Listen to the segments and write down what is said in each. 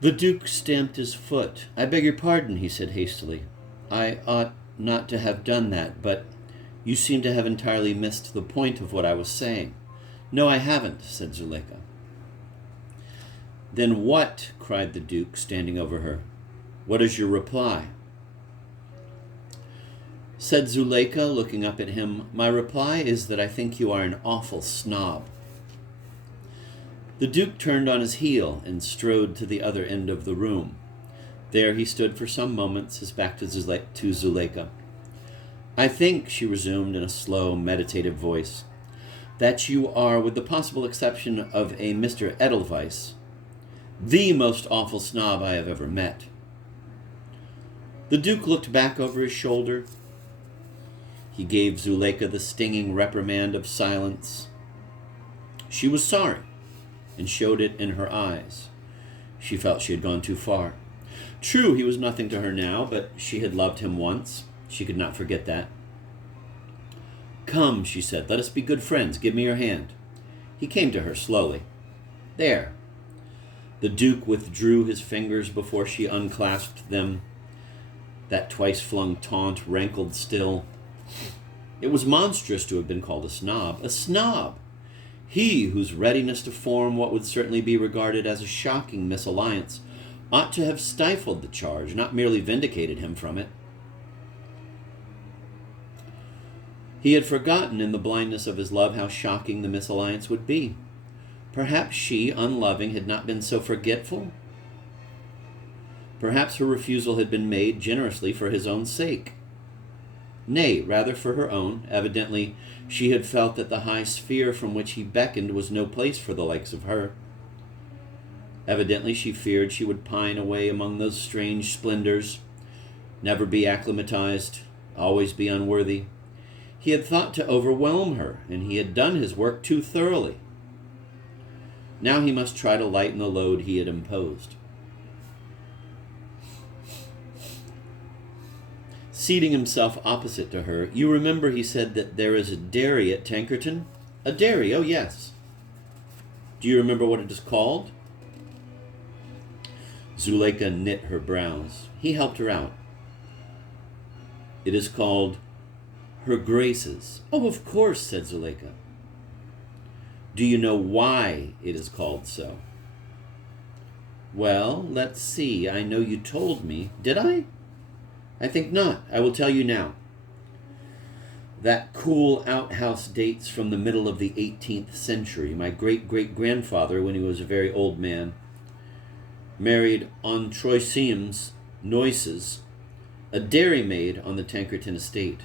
The Duke stamped his foot. "I beg your pardon," he said hastily. "I ought not to have done that, but you seem to have entirely missed the point of what I was saying." "No, I haven't," said Zuleika. "Then what?" cried the Duke, standing over her. "What is your reply?" Said Zuleika, looking up at him, "My reply is that I think you are an awful snob." The Duke turned on his heel and strode to the other end of the room. There he stood for some moments, his back to Zuleika. "I think," she resumed in a slow, meditative voice, "that you are, with the possible exception of a Mr. Edelweiss, the most awful snob I have ever met." The Duke looked back over his shoulder. He gave Zuleika the stinging reprimand of silence. She was sorry, and showed it in her eyes. She felt she had gone too far. True, he was nothing to her now, but she had loved him once. She could not forget that. "Come," she said, "let us be good friends. Give me your hand." He came to her slowly. "There." The Duke withdrew his fingers before she unclasped them. That twice-flung taunt rankled still. It was monstrous to have been called a snob. A snob! He, whose readiness to form what would certainly be regarded as a shocking misalliance, ought to have stifled the charge, not merely vindicated him from it. He had forgotten in the blindness of his love how shocking the misalliance would be. Perhaps she, unloving, had not been so forgetful. Perhaps her refusal had been made generously for his own sake. Nay, rather for her own. Evidently, she had felt that the high sphere from which he beckoned was no place for the likes of her. Evidently, she feared she would pine away among those strange splendors, never be acclimatized, always be unworthy. He had thought to overwhelm her, and he had done his work too thoroughly. Now he must try to lighten the load he had imposed. Seating himself opposite to her, "You remember," he said, "that there is a dairy at Tankerton?" "A dairy? Oh, yes." "Do you remember what it is called?" Zuleika knit her brows. He helped her out. "It is called Her Grace's." "Oh, of course," said Zuleika. "Do you know why it is called so?" "Well, let's see. I know you told me. Did I? I think not. I will tell you now. That cool outhouse dates from the middle of the 18th century. My great-great-grandfather, when he was a very old man, married Antroisims Noyces, a dairymaid on the Tankerton estate.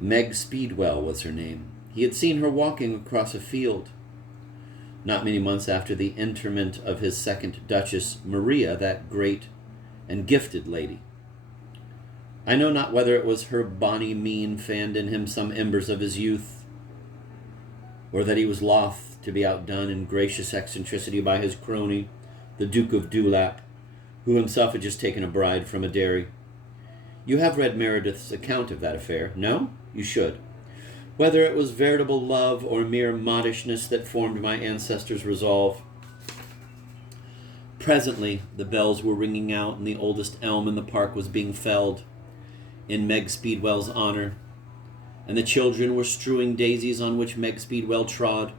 Meg Speedwell was her name. He had seen her walking across a field. Not many months after the interment of his second Duchess, Maria, that great and gifted lady. I know not whether it was her bonny mien fanned in him some embers of his youth, or that he was loth to be outdone in gracious eccentricity by his crony, the Duke of Dewlap, who himself had just taken a bride from a dairy. You have read Meredith's account of that affair, no? You should. Whether it was veritable love or mere modishness that formed my ancestors' resolve. Presently, the bells were ringing out, and the oldest elm in the park was being felled in Meg Speedwell's honor, and the children were strewing daisies on which Meg Speedwell trod,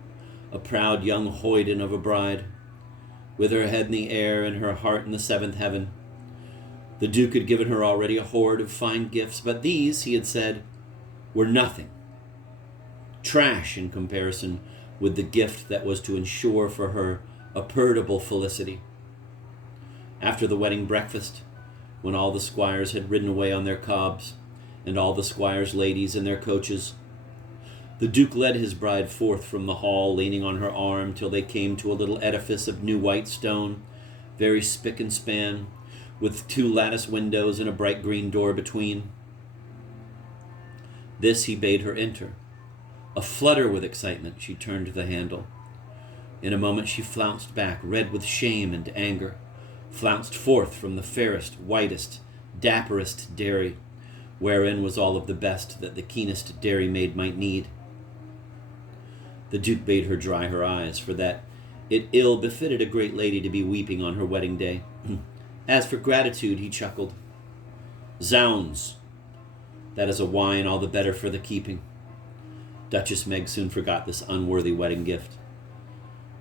a proud young hoyden of a bride, with her head in the air and her heart in the seventh heaven. The Duke had given her already a hoard of fine gifts, but these, he had said, were nothing. Trash in comparison with the gift that was to ensure for her a perdurable felicity. After the wedding breakfast, when all the squires had ridden away on their cobs, and all the squires' ladies in their coaches, the Duke led his bride forth from the hall, leaning on her arm, till they came to a little edifice of new white stone, very spick and span, with 2 lattice windows and a bright green door between. This he bade her enter. Aflutter with excitement, she turned the handle. In a moment she flounced back, red with shame and anger, flounced forth from the fairest, whitest, dapperest dairy, wherein was all of the best that the keenest dairymaid might need. The Duke bade her dry her eyes, for that it ill befitted a great lady to be weeping on her wedding day. As for gratitude, he chuckled. Zounds, that is a wine all the better for the keeping. Duchess Meg soon forgot this unworthy wedding gift.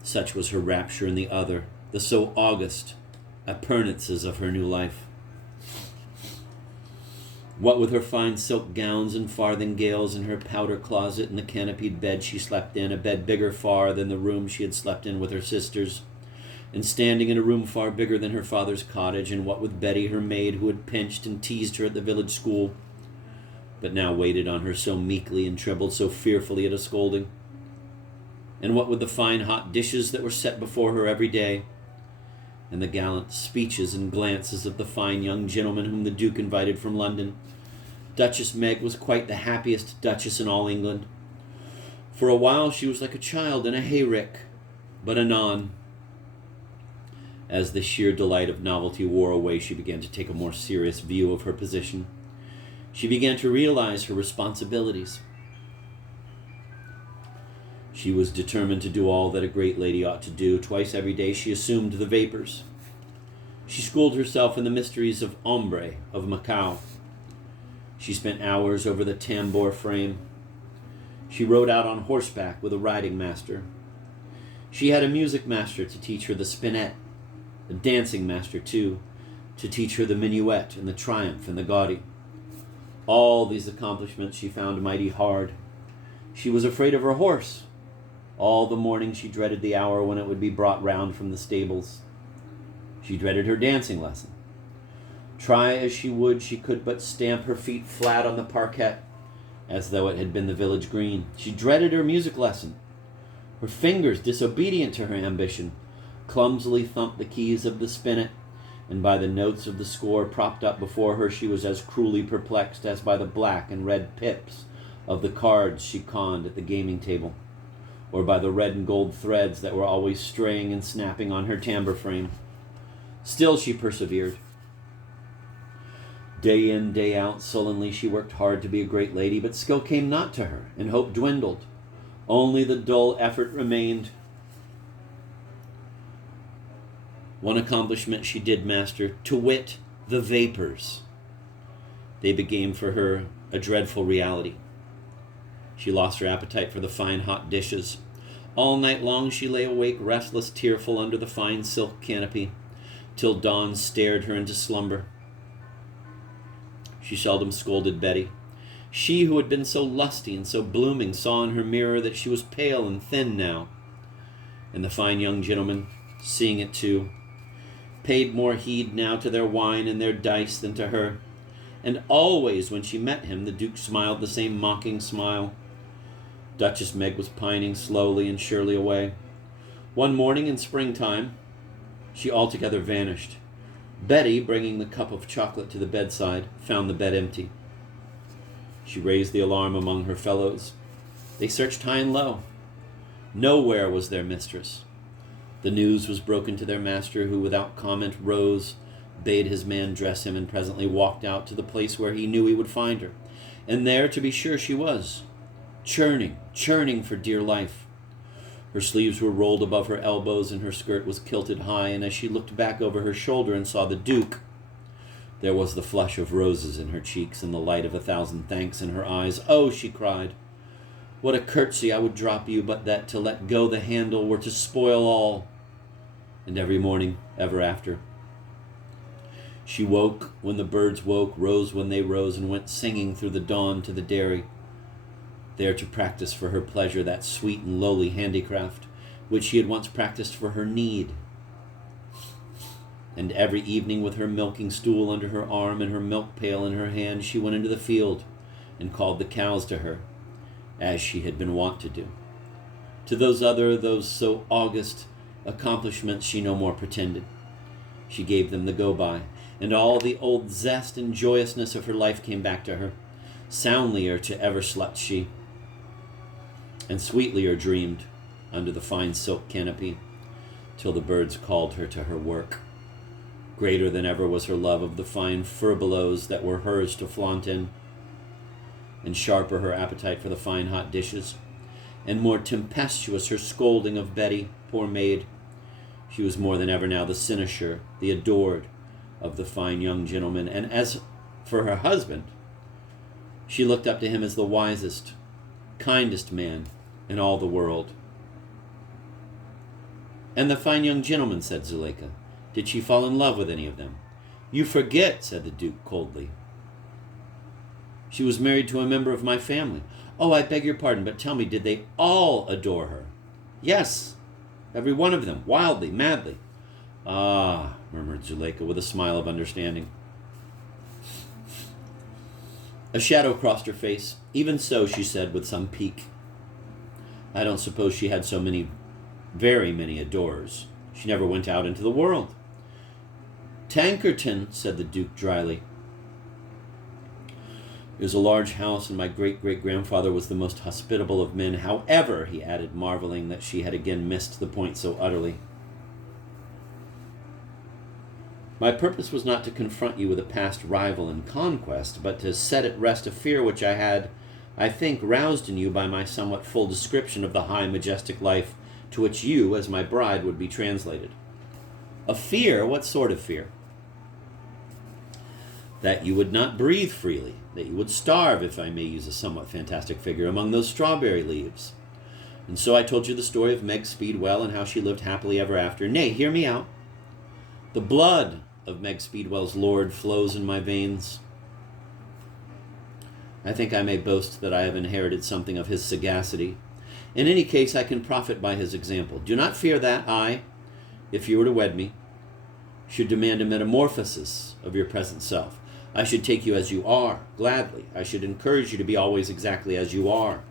Such was her rapture in the other, the so august appurtenances of her new life. What with her fine silk gowns and farthingales, and her powder closet, and the canopied bed she slept in, a bed bigger far than the room she had slept in with her sisters, and standing in a room far bigger than her father's cottage, and what with Betty, her maid, who had pinched and teased her at the village school, but now waited on her so meekly and trembled so fearfully at a scolding, and what with the fine hot dishes that were set before her every day, and the gallant speeches and glances of the fine young gentleman whom the Duke invited from London, Duchess Meg was quite the happiest duchess in all England. For a while she was like a child in a hayrick, but anon, as the sheer delight of novelty wore away, she began to take a more serious view of her position. She began to realize her responsibilities. She was determined to do all that a great lady ought to do. Twice every day she assumed the vapors. She schooled herself in the mysteries of ombre, of Macao. She spent hours over the tambour frame. She rode out on horseback with a riding master. She had a music master to teach her the spinet, a dancing master, too, to teach her the minuet and the triumph and the gaudy. All these accomplishments she found mighty hard. She was afraid of her horse. All the morning she dreaded the hour when it would be brought round from the stables. She dreaded her dancing lesson. Try as she would, she could but stamp her feet flat on the parquet, as though it had been the village green. She dreaded her music lesson. Her fingers, disobedient to her ambition, clumsily thumped the keys of the spinet, and by the notes of the score propped up before her, she was as cruelly perplexed as by the black and red pips of the cards she conned at the gaming table, or by the red and gold threads that were always straying and snapping on her tambour frame. Still she persevered. Day in, day out, sullenly she worked hard to be a great lady, but skill came not to her, and hope dwindled. Only the dull effort remained. One accomplishment she did master, to wit, the vapors. They became for her a dreadful reality. She lost her appetite for the fine hot dishes. All night long she lay awake, restless, tearful, under the fine silk canopy, till dawn stared her into slumber. She seldom scolded Betty. She who had been so lusty and so blooming saw in her mirror that she was pale and thin now. And the fine young gentleman, seeing it too, paid more heed now to their wine and their dice than to her. And always when she met him, the Duke smiled the same mocking smile. Duchess Meg was pining slowly and surely away. One morning in springtime, she altogether vanished. Betty, bringing the cup of chocolate to the bedside, found the bed empty. She raised the alarm among her fellows. They searched high and low. Nowhere was their mistress. The news was broken to their master, who without comment rose, bade his man dress him, and presently walked out to the place where he knew he would find her. And there, to be sure, she was, churning for dear life. Her sleeves were rolled above her elbows, and her skirt was kilted high, and as she looked back over her shoulder and saw the Duke, there was the flush of roses in her cheeks and the light of 1,000 thanks in her eyes. "Oh," she cried, "what a curtsy I would drop you, but that to let go the handle were to spoil all." And every morning, ever after, she woke when the birds woke, rose when they rose, and went singing through the dawn to the dairy, there to practice for her pleasure that sweet and lowly handicraft, which she had once practiced for her need. And every evening, with her milking stool under her arm and her milk pail in her hand, she went into the field and called the cows to her, as she had been wont to do. To those so august accomplishments she no more pretended. She gave them the go-by, and all the old zest and joyousness of her life came back to her. Soundlier to ever slept she, and sweetlier dreamed under the fine silk canopy, till the birds called her to her work. Greater than ever was her love of the fine furbelows that were hers to flaunt in, and sharper her appetite for the fine hot dishes. and more tempestuous her scolding of Betty, poor maid. She was more than ever now the cynosure, the adored of the fine young gentleman, and as for her husband, she looked up to him as the wisest, kindest man in all the world. And the fine young gentleman, said Zuleika, did she fall in love with any of them? You forget, said the Duke coldly. She was married to a member of my family. Oh, I beg your pardon, but tell me, did they all adore her? Yes, every one of them, wildly, madly. Ah, murmured Zuleika with a smile of understanding. A shadow crossed her face. Even so, she said with some pique. I don't suppose she had so many, very many adorers. She never went out into the world. Tankerton, said the Duke dryly. It was a large house, and my great-great-grandfather was the most hospitable of men. However, he added, marveling that she had again missed the point so utterly, my purpose was not to confront you with a past rival in conquest, but to set at rest a fear which I had, I think, roused in you by my somewhat full description of the high, majestic life to which you, as my bride, would be translated. A fear? What sort of fear? That you would not breathe freely, that you would starve, if I may use a somewhat fantastic figure, among those strawberry leaves. And so I told you the story of Meg Speedwell and how she lived happily ever after. Nay, hear me out. The blood of Meg Speedwell's lord flows in my veins. I think I may boast that I have inherited something of his sagacity. In any case, I can profit by his example. Do not fear that I, if you were to wed me, should demand a metamorphosis of your present self. I should take you as you are, gladly. I should encourage you to be always exactly as you are.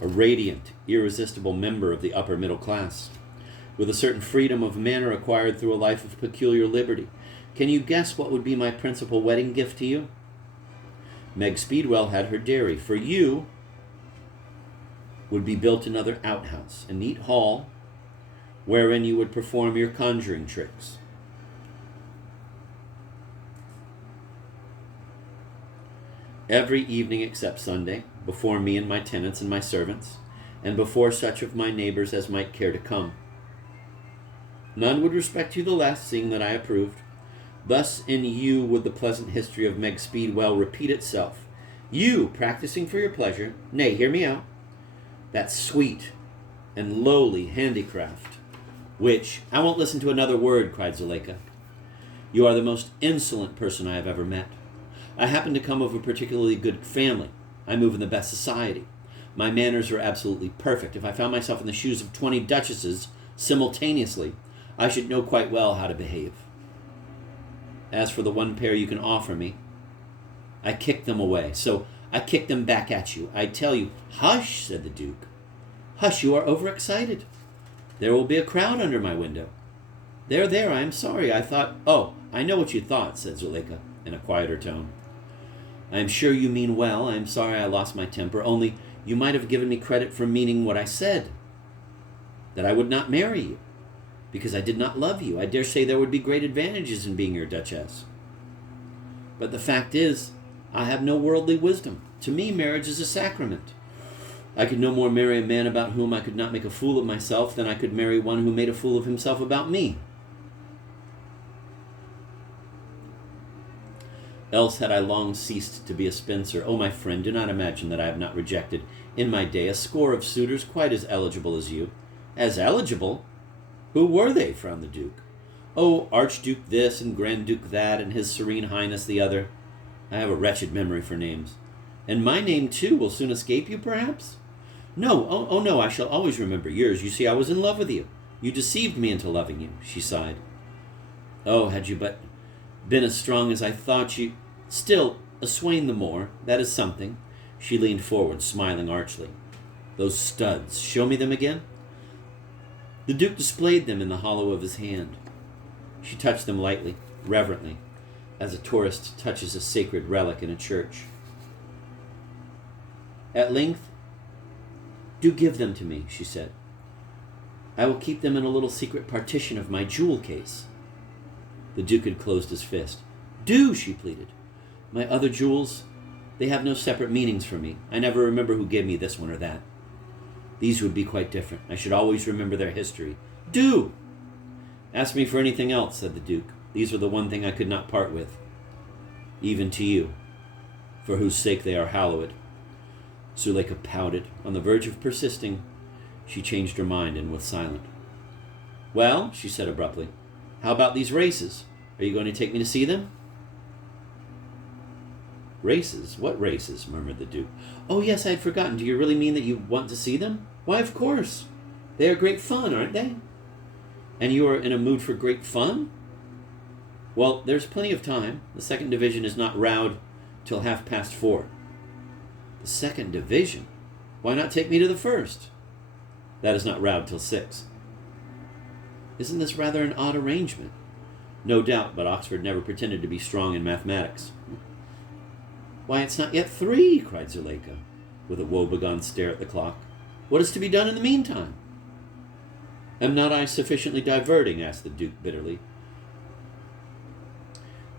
A radiant, irresistible member of the upper middle class, with a certain freedom of manner acquired through a life of peculiar liberty. Can you guess what would be my principal wedding gift to you? Meg Speedwell had her dairy. For you would be built another outhouse, a neat hall, wherein you would perform your conjuring tricks. Every evening except Sunday, before me and my tenants and my servants, and before such of my neighbors as might care to come. None would respect you the less, seeing that I approved. Thus in you would the pleasant history of Meg Speedwell repeat itself. You, practicing for your pleasure, nay, hear me out, that sweet and lowly handicraft, which, I won't listen to another word, cried Zuleika. You are the most insolent person I have ever met. I happen to come of a particularly good family. I move in the best society. My manners are absolutely perfect. If I found myself in the shoes of 20 duchesses simultaneously, I should know quite well how to behave. As for the one pair you can offer me, I kick them away. So I kick them back at you. I tell you, hush, said the Duke. Hush, you are overexcited. There will be a crowd under my window. There, I am sorry. I thought, oh, I know what you thought, said Zuleika in a quieter tone. I am sure you mean well. I am sorry I lost my temper. Only you might have given me credit for meaning what I said, that I would not marry you, because I did not love you. I dare say there would be great advantages in being your duchess. But the fact is, I have no worldly wisdom. To me, marriage is a sacrament. I could no more marry a man about whom I could not make a fool of myself than I could marry one who made a fool of himself about me. Else had I long ceased to be a spinster. Oh, my friend, do not imagine that I have not rejected in my day a score of suitors quite as eligible as you. As eligible? Who were they? Frowned the Duke. Oh, Archduke this and Grand Duke that and His Serene Highness the other. I have a wretched memory for names. And my name, too, will soon escape you, perhaps? No, oh no, I shall always remember yours. You see, I was in love with you. You deceived me into loving you, she sighed. Oh, had you but been as strong as I thought you... Still, a swain the more, that is something. She leaned forward, smiling archly. Those studs, show me them again. The Duke displayed them in the hollow of his hand. She touched them lightly, reverently, as a tourist touches a sacred relic in a church. At length, do give them to me, she said. I will keep them in a little secret partition of my jewel case. The Duke had closed his fist. Do, she pleaded. My other jewels, they have no separate meanings for me. I never remember who gave me this one or that. These would be quite different. I should always remember their history. Do! Ask me for anything else, said the Duke. These are the one thing I could not part with, even to you, for whose sake they are hallowed. Zuleika pouted. On the verge of persisting, she changed her mind and was silent. Well, she said abruptly, how about these races? Are you going to take me to see them? Races? What races? Murmured the Duke. Oh, yes, I had forgotten. Do you really mean that you want to see them? Why, of course. They are great fun, aren't they? And you are in a mood for great fun? Well, there's plenty of time. The second division is not rowed till 4:30. The second division? Why not take me to the first? That is not rowed till 6. Isn't this rather an odd arrangement? No doubt, but Oxford never pretended to be strong in mathematics. Why, it's not yet 3, cried Zuleika, with a woebegone stare at the clock. What is to be done in the meantime? Am not I sufficiently diverting? Asked the Duke bitterly.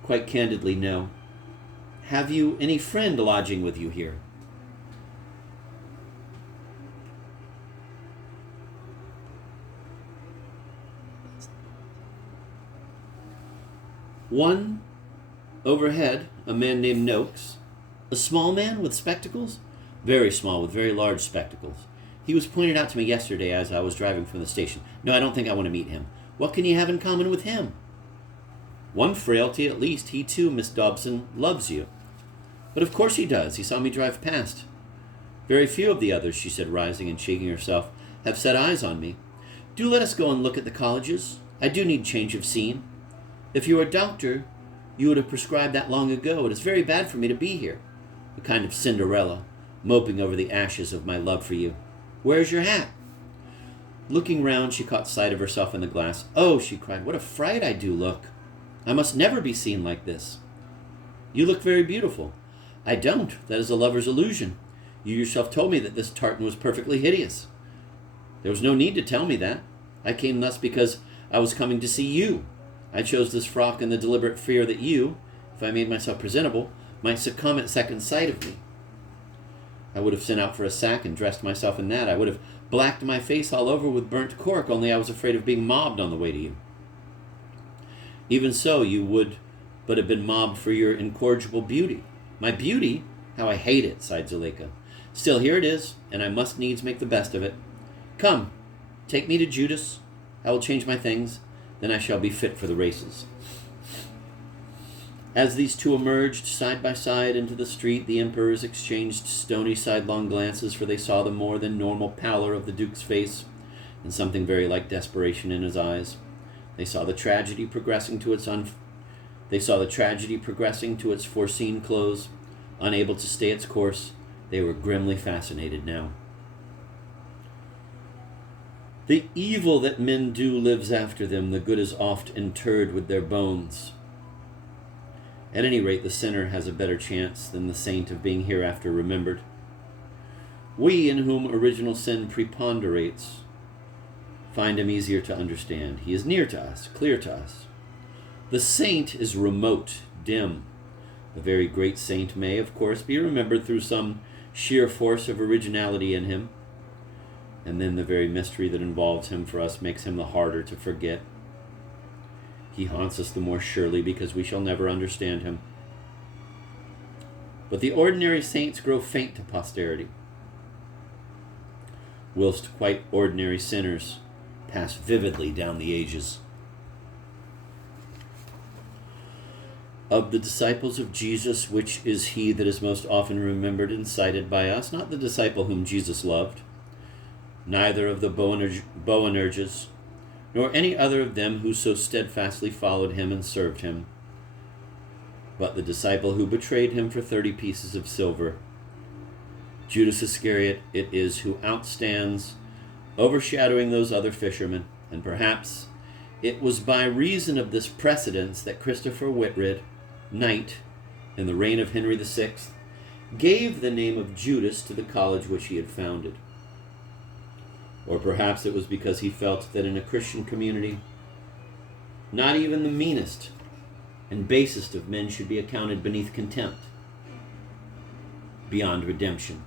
Quite candidly, no. Have you any friend lodging with you here? One, overhead, a man named Noakes. A small man with spectacles? Very small, with very large spectacles. He was pointed out to me yesterday as I was driving from the station. No, I don't think I want to meet him. What can you have in common with him? One frailty at least. He too, Miss Dobson, loves you. But of course he does. He saw me drive past. Very few of the others, she said, rising and shaking herself, have set eyes on me. Do let us go and look at the colleges. I do need change of scene. If you were a doctor, you would have prescribed that long ago. It is very bad for me to be here. A kind of Cinderella, moping over the ashes of my love for you. Where's your hat? Looking round, she caught sight of herself in the glass. Oh, she cried, what a fright I do look. I must never be seen like this. You look very beautiful. I don't. That is a lover's illusion. You yourself told me that this tartan was perfectly hideous. There was no need to tell me that. I came thus because I was coming to see you. I chose this frock in the deliberate fear that you, if I made myself presentable, might succumb at second sight of me. I would have sent out for a sack and dressed myself in that. I would have blacked my face all over with burnt cork, only I was afraid of being mobbed on the way to you. Even so, you would but have been mobbed for your incorrigible beauty. My beauty? How I hate it, sighed Zuleika. Still, here it is, and I must needs make the best of it. Come, take me to Judas. I will change my things. Then I shall be fit for the races. As these two emerged side by side into the street, the emperors exchanged stony sidelong glances, for they saw the more than normal pallor of the Duke's face, and something very like desperation in his eyes. They saw the tragedy progressing to its foreseen close. Unable to stay its course, they were grimly fascinated now. The evil that men do lives after them, the good is oft interred with their bones. At any rate, the sinner has a better chance than the saint of being hereafter remembered. We, in whom original sin preponderates, find him easier to understand. He is near to us, clear to us. The saint is remote, dim. The very great saint may, of course, be remembered through some sheer force of originality in him, and then the very mystery that involves him for us makes him the harder to forget. He haunts us the more surely because we shall never understand him. But the ordinary saints grow faint to posterity, whilst quite ordinary sinners pass vividly down the ages. Of the disciples of Jesus, which is he that is most often remembered and cited by us? Not the disciple whom Jesus loved, neither of the Boanerges, nor any other of them who so steadfastly followed him and served him, but the disciple who betrayed him for 30 pieces of silver. Judas Iscariot it is who outstands, overshadowing those other fishermen, and perhaps it was by reason of this precedence that Christopher Whitred, knight, in the reign of Henry VI, gave the name of Judas to the college which he had founded. Or perhaps it was because he felt that in a Christian community, not even the meanest and basest of men should be accounted beneath contempt, beyond redemption.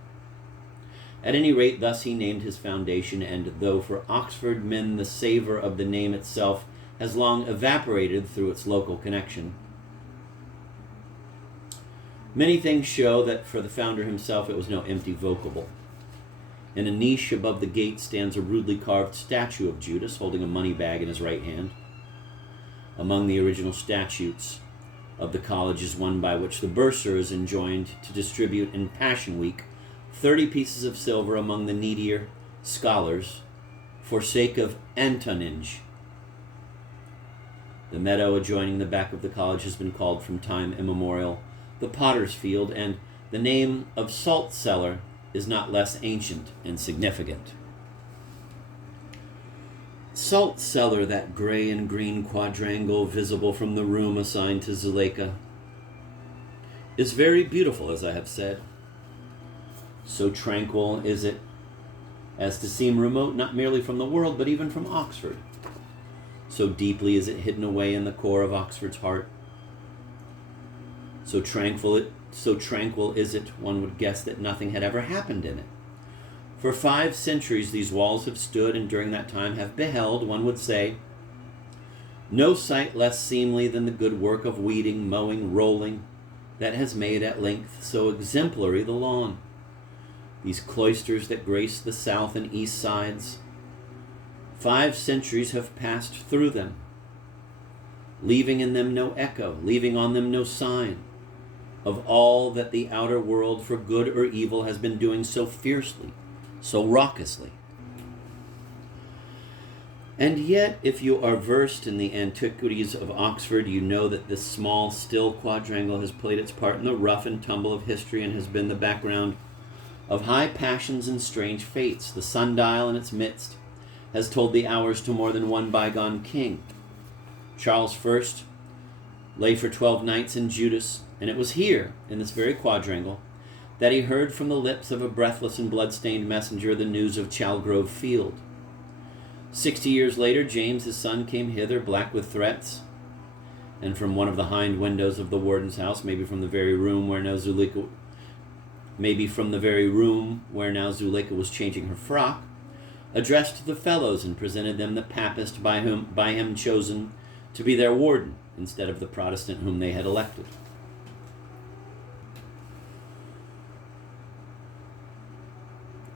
At any rate, thus he named his foundation, and though for Oxford men the savour of the name itself has long evaporated through its local connection, many things show that for the founder himself it was no empty vocable. In a niche above the gate stands a rudely carved statue of Judas holding a money bag in his right hand. Among the original statutes of the college is one by which the bursar is enjoined to distribute in Passion Week 30 pieces of silver among the needier scholars for sake of antonage. The meadow adjoining the back of the college has been called from time immemorial the Potter's Field, and the name of Salt Cellar is not less ancient and significant. Salt Cellar, that gray and green quadrangle visible from the room assigned to Zuleika, is very beautiful, as I have said. So tranquil is it as to seem remote not merely from the world, but even from Oxford. So deeply is it hidden away in the core of Oxford's heart. So tranquil is it, one would guess that nothing had ever happened in it. For 5 centuries these walls have stood, and during that time have beheld, one would say, no sight less seemly than the good work of weeding, mowing, rolling, that has made at length so exemplary the lawn. These cloisters that grace the south and east sides, 5 centuries have passed through them, leaving in them no echo, leaving on them no sign of all that the outer world, for good or evil, has been doing so fiercely, so raucously. And yet, if you are versed in the antiquities of Oxford, you know that this small, still quadrangle has played its part in the rough and tumble of history and has been the background of high passions and strange fates. The sundial in its midst has told the hours to more than one bygone king. Charles I lay for 12 nights in Judas, and it was here, in this very quadrangle, that he heard from the lips of a breathless and blood-stained messenger the news of Chalgrove Field. 60 years later, James, his son, came hither, black with threats, and from one of the hind windows of the warden's house, maybe from the very room where now Zuleika was changing her frock, addressed the fellows and presented them the papist by him chosen to be their warden, instead of the Protestant whom they had elected.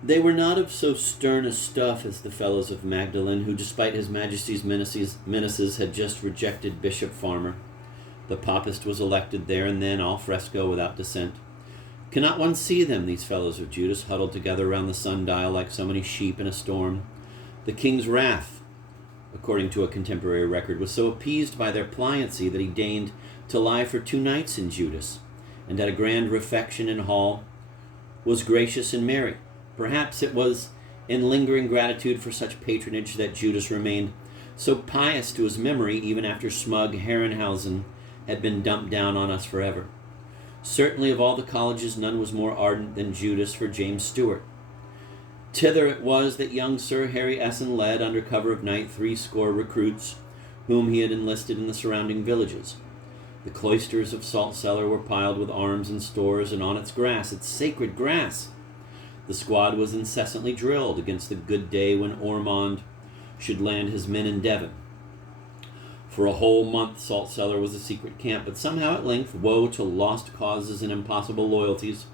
They were not of so stern a stuff as the fellows of Magdalen, who, despite his Majesty's menaces, had just rejected Bishop Farmer. The papist was elected there and then, al fresco, without dissent. Cannot one see them, these fellows of Judas, huddled together round the sundial like so many sheep in a storm? The king's wrath, according to a contemporary record, was so appeased by their pliancy that he deigned to lie for 2 nights in Judas, and at a grand refection in hall was gracious and merry. Perhaps it was in lingering gratitude for such patronage that Judas remained so pious to his memory even after smug Herrenhausen had been dumped down on us forever. Certainly of all the colleges none was more ardent than Judas for James Stewart. Thither it was that young Sir Harry Essen led, under cover of night, 80 recruits whom he had enlisted in the surrounding villages. The cloisters of Salt Cellar were piled with arms and stores, and on its grass, its sacred grass, the squad was incessantly drilled against the good day when Ormond should land his men in Devon. For a whole month Salt Cellar was a secret camp, but somehow at length, woe to lost causes and impossible loyalties,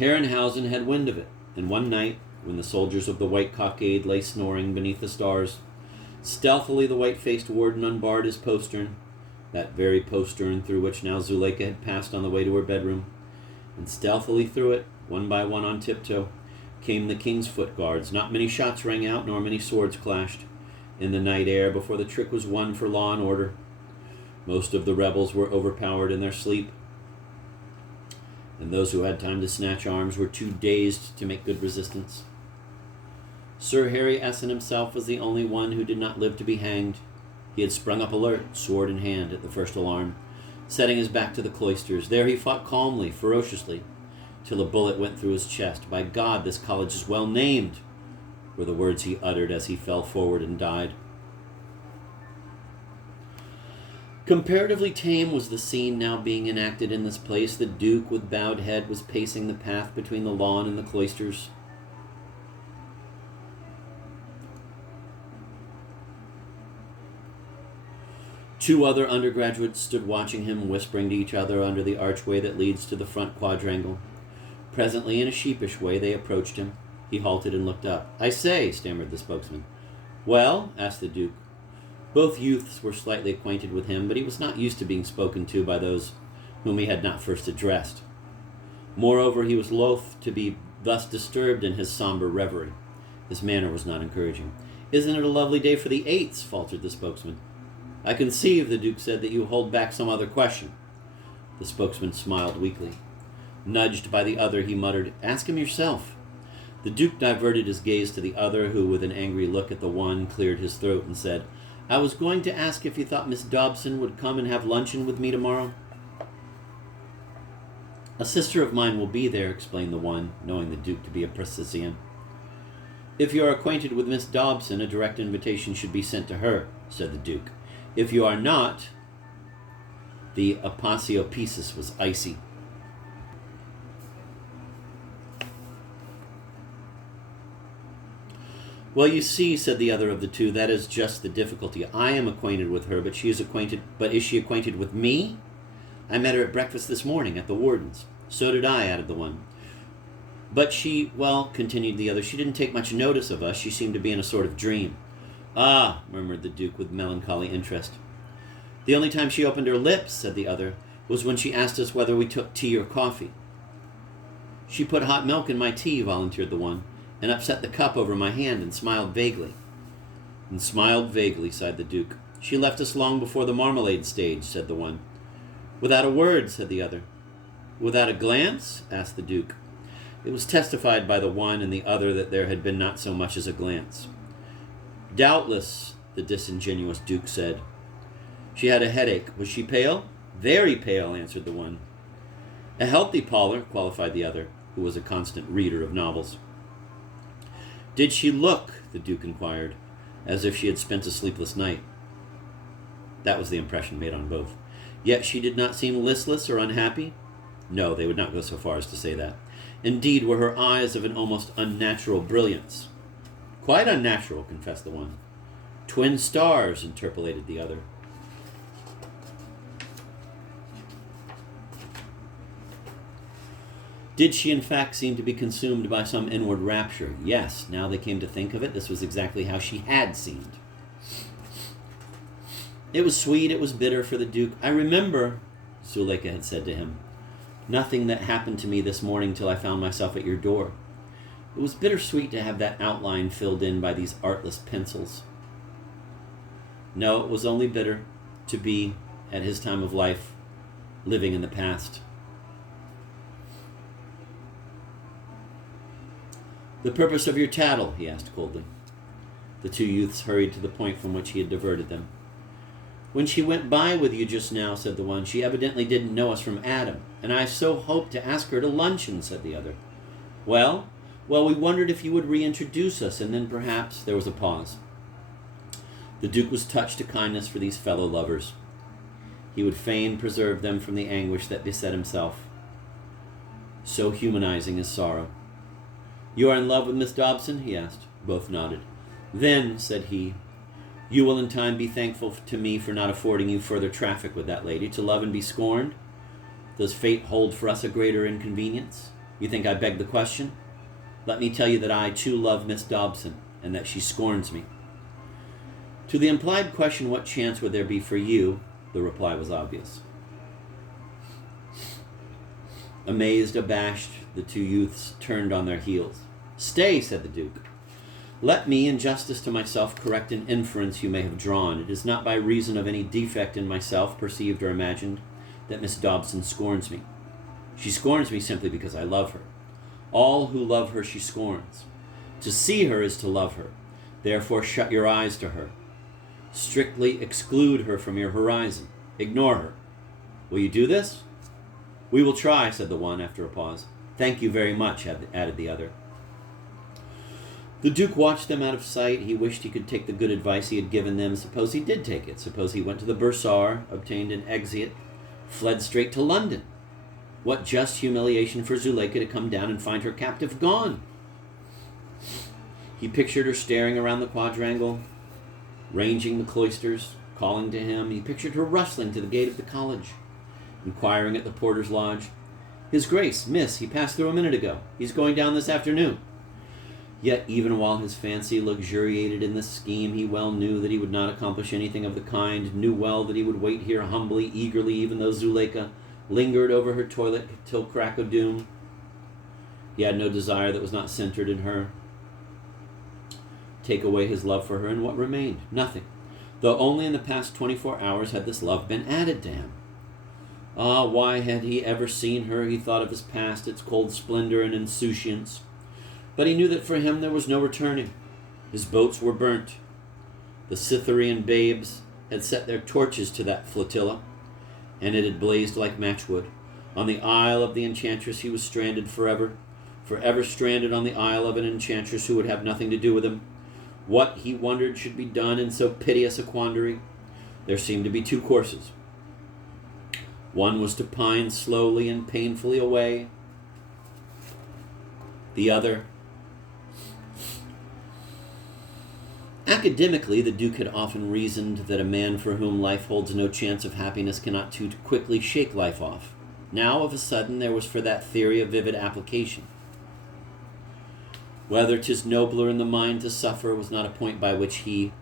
Herrenhausen had wind of it, and one night, when the soldiers of the White Cockade lay snoring beneath the stars, stealthily the white-faced warden unbarred his postern, that very postern through which now Zuleika had passed on the way to her bedroom, and stealthily through it, one by one on tiptoe, came the king's foot guards. Not many shots rang out, nor many swords clashed in the night air before the trick was won for law and order. Most of the rebels were overpowered in their sleep, and those who had time to snatch arms were too dazed to make good resistance. Sir Harry Essen himself was the only one who did not live to be hanged. He had sprung up alert, sword in hand, at the first alarm, setting his back to the cloisters. There he fought calmly, ferociously, till a bullet went through his chest. "By God, this college is well named," were the words he uttered as he fell forward and died. Comparatively tame was the scene now being enacted in this place. The Duke, with bowed head, was pacing the path between the lawn and the cloisters. 2 other undergraduates stood watching him, whispering to each other under the archway that leads to the front quadrangle. Presently, in a sheepish way, they approached him. He halted and looked up. "I say," stammered the spokesman. "Well?" asked the Duke. Both youths were slightly acquainted with him, but he was not used to being spoken to by those whom he had not first addressed. Moreover, he was loath to be thus disturbed in his somber reverie. His manner was not encouraging. "Isn't it a lovely day for the eights?" faltered the spokesman. "I conceive," the Duke said, "that you hold back some other question." The spokesman smiled weakly. Nudged by the other, he muttered, "Ask him yourself." The Duke diverted his gaze to the other, who, with an angry look at the one, cleared his throat and said, "I was going to ask if you thought Miss Dobson would come and have luncheon with me tomorrow." "A sister of mine will be there," explained the one, knowing the Duke to be a precisian. "If you are acquainted with Miss Dobson, a direct invitation should be sent to her," said the Duke. "If you are not..." The aposiopesis was icy. "Well, you see," said the other of the two, "that is just the difficulty. I am acquainted with her, but is she acquainted with me? I met her at breakfast this morning at the warden's." "So did I," added the one. "But she, well," continued the other, "she didn't take much notice of us. She seemed to be in a sort of dream." "Ah," murmured the Duke with melancholy interest. "The only time she opened her lips," said the other, "was when she asked us whether we took tea or coffee." "She put hot milk in my tea," volunteered the one, "and upset the cup over my hand and smiled vaguely." "And smiled vaguely," sighed the Duke. "She left us long before the marmalade stage," said the one. "Without a word," said the other. "Without a glance?" asked the Duke. It was testified by the one and the other that there had been not so much as a glance. "Doubtless," the disingenuous Duke said. "She had a headache. Was she pale?" "Very pale," answered the one. "A healthy pallor," qualified the other, who was a constant reader of novels. "Did she look," the Duke inquired, "as if she had spent a sleepless night?" That was the impression made on both. "Yet she did not seem listless or unhappy?" No, they would not go so far as to say that. "Indeed, were her eyes of an almost unnatural brilliance?" "Quite unnatural," confessed the one. "Twin stars," interpolated the other. "Did she in fact seem to be consumed by some inward rapture?" Yes, now they came to think of it, this was exactly how she had seemed. "It was sweet, it was bitter for the Duke. I remember," Zuleika had said to him, "nothing that happened to me this morning till I found myself at your door. It was bittersweet to have that outline filled in by these artless pencils." No, it was only bitter to be, at his time of life, living in the past. "The purpose of your tattle?" he asked coldly. The two youths hurried to the point from which he had diverted them. "When she went by with you just now," said the one, "she evidently didn't know us from Adam, and I so hoped to ask her to luncheon," said the other. Well, we wondered if you would reintroduce us, and then perhaps..." There was a pause. The Duke was touched to kindness for these fellow lovers. He would fain preserve them from the anguish that beset himself. So humanizing is sorrow. "You are in love with Miss Dobson?" he asked. Both nodded. "Then," said he, "you will in time be thankful to me for not affording you further traffic with that lady. To love and be scorned? Does fate hold for us a greater inconvenience? You think I beg the question? Let me tell you that I, too, love Miss Dobson, and that she scorns me." To the implied question, "What chance would there be for you?" the reply was obvious. Amazed, abashed, the two youths turned on their heels. "Stay," said the Duke. "Let me, in justice to myself, correct an inference you may have drawn. It is not by reason of any defect in myself, perceived or imagined, that Miss Dobson scorns me. She scorns me simply because I love her. All who love her she scorns. To see her is to love her. Therefore shut your eyes to her. Strictly exclude her from your horizon. Ignore her. Will you do this?" "We will try," said the one after a pause. "Thank you very much," added the other. The Duke watched them out of sight. He wished he could take the good advice he had given them. Suppose he did take it. Suppose he went to the Bursar, obtained an exeat, fled straight to London. What just humiliation for Zuleika to come down and find her captive gone. He pictured her staring around the quadrangle, ranging the cloisters, calling to him. He pictured her rustling to the gate of the college, inquiring at the porter's lodge. "His Grace, miss, he passed through a minute ago. He's going down this afternoon." Yet even while his fancy luxuriated in this scheme, he well knew that he would not accomplish anything of the kind, knew well that he would wait here humbly, eagerly, even though Zuleika lingered over her toilet till crack o' doom. He had no desire that was not centered in her. Take away his love for her, and what remained? Nothing. Though only in the past 24 hours had this love been added to him. Ah, why had he ever seen her? He thought of his past, its cold splendor and insouciance. But he knew that for him there was no returning. His boats were burnt. The Cytherean babes had set their torches to that flotilla, and it had blazed like matchwood. On the isle of the enchantress he was stranded forever, forever stranded on the isle of an enchantress who would have nothing to do with him. What, he wondered, should be done in so piteous a quandary? There seemed to be two courses. One was to pine slowly and painfully away. The other... Academically, the Duke had often reasoned that a man for whom life holds no chance of happiness cannot too quickly shake life off. Now, of a sudden, there was for that theory a vivid application. Whether 'tis nobler in the mind to suffer was not a point by which he,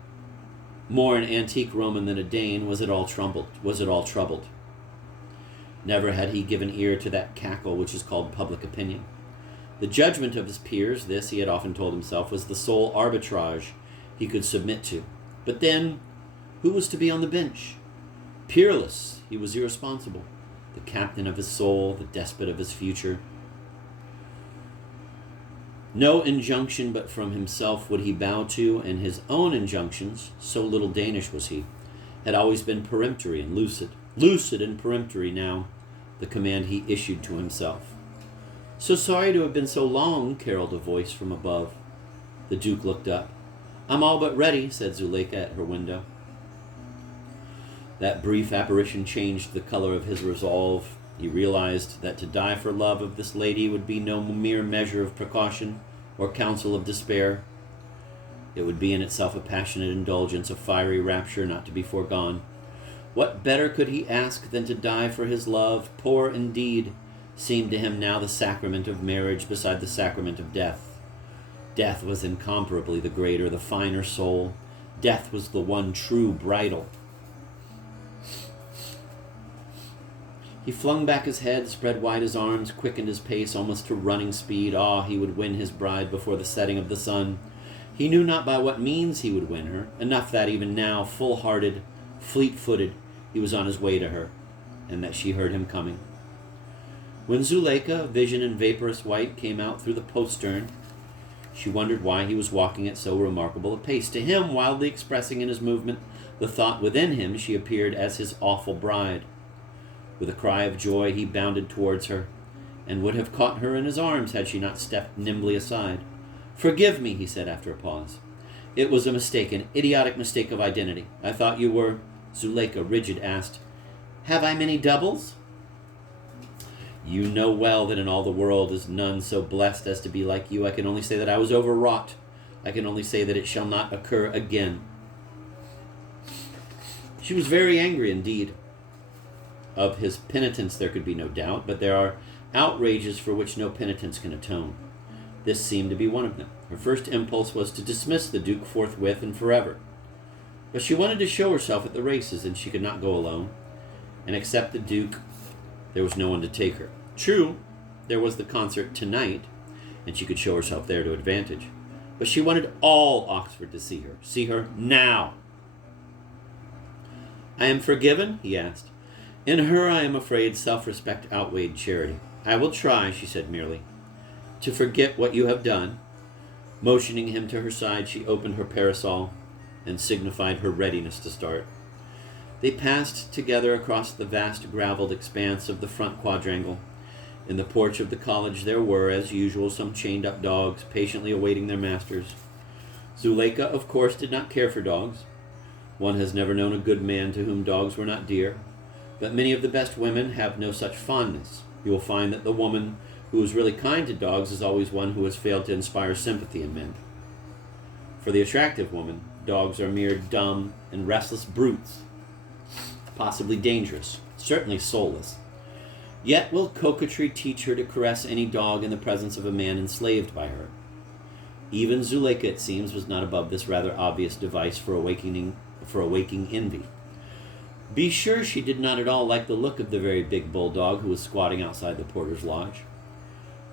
more an antique Roman than a Dane, was at all troubled. Never had he given ear to that cackle which is called public opinion. The judgment of his peers, this, he had often told himself, was the sole arbitrage he could submit to. But then, who was to be on the bench? Peerless, he was irresponsible, the captain of his soul, the despot of his future. No injunction but from himself would he bow to, and his own injunctions, so little Danish was he, had always been peremptory and lucid. Lucid and peremptory now, the command he issued to himself. "So sorry to have been so long," caroled a voice from above. The Duke looked up. "I'm all but ready," said Zuleika at her window. That brief apparition changed the color of his resolve. He realized that to die for love of this lady would be no mere measure of precaution or counsel of despair. It would be in itself a passionate indulgence, a fiery rapture not to be foregone. What better could he ask than to die for his love? Poor indeed seemed to him now the sacrament of marriage beside the sacrament of death. Death was incomparably the greater, the finer soul. Death was the one true bridal. He flung back his head, spread wide his arms, quickened his pace almost to running speed. Ah, he would win his bride before the setting of the sun. He knew not by what means he would win her. Enough that even now, full-hearted, fleet-footed, he was on his way to her, and that she heard him coming. When Zuleika, vision in vaporous white, came out through the postern, she wondered why he was walking at so remarkable a pace. To him, wildly expressing in his movement the thought within him, she appeared as his awful bride. With a cry of joy, he bounded towards her, and would have caught her in his arms had she not stepped nimbly aside. "Forgive me," he said after a pause. "It was a mistake, an idiotic mistake of identity. I thought you were..." Zuleika, rigid, asked, "Have I many doubles?" "You know well that in all the world is none so blessed as to be like you. I can only say that I was overwrought. I can only say that it shall not occur again." She was very angry indeed. Of his penitence there could be no doubt, but there are outrages for which no penitence can atone. This seemed to be one of them. Her first impulse was to dismiss the Duke forthwith and forever. But she wanted to show herself at the races, and she could not go alone. And except the Duke, there was no one to take her. True, there was the concert tonight, and she could show herself there to advantage. But she wanted all Oxford to see her now. "I am forgiven?" he asked. "In her, I am afraid, self-respect outweighed charity. I will try," she said merely, "to forget what you have done." Motioning him to her side, she opened her parasol and signified her readiness to start. They passed together across the vast gravelled expanse of the front quadrangle. In the porch of the college there were, as usual, some chained-up dogs, patiently awaiting their masters. Zuleika, of course, did not care for dogs. One has never known a good man to whom dogs were not dear. But many of the best women have no such fondness. You will find that the woman who is really kind to dogs is always one who has failed to inspire sympathy in men. For the attractive woman, Dogs are mere dumb and restless brutes, possibly dangerous, certainly soulless. Yet will coquetry teach her to caress any dog in the presence of a man enslaved by her. Even Zuleika, it seems, was not above this rather obvious device for awaking envy. Be sure she did not at all like the look of the very big bulldog who was squatting outside the porter's lodge.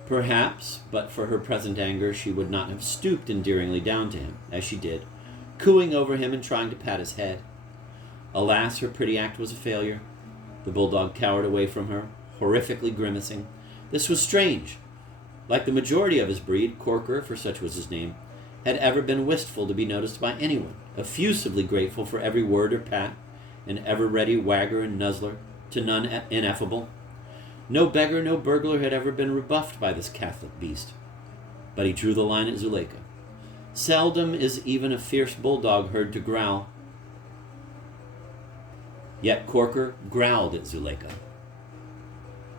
Perhaps, but for her present anger, she would not have stooped endearingly down to him, as she did, cooing over him and trying to pat his head. Alas, her pretty act was a failure. The bulldog cowered away from her, horrifically grimacing. This was strange. Like the majority of his breed, Corker, for such was his name, had ever been wistful to be noticed by anyone, effusively grateful for every word or pat, an ever-ready wagger and nuzzler, to none ineffable. No beggar, no burglar had ever been rebuffed by this Catholic beast. But he drew the line at Zuleika. Seldom is even a fierce bulldog heard to growl. Yet Corker growled at Zuleika.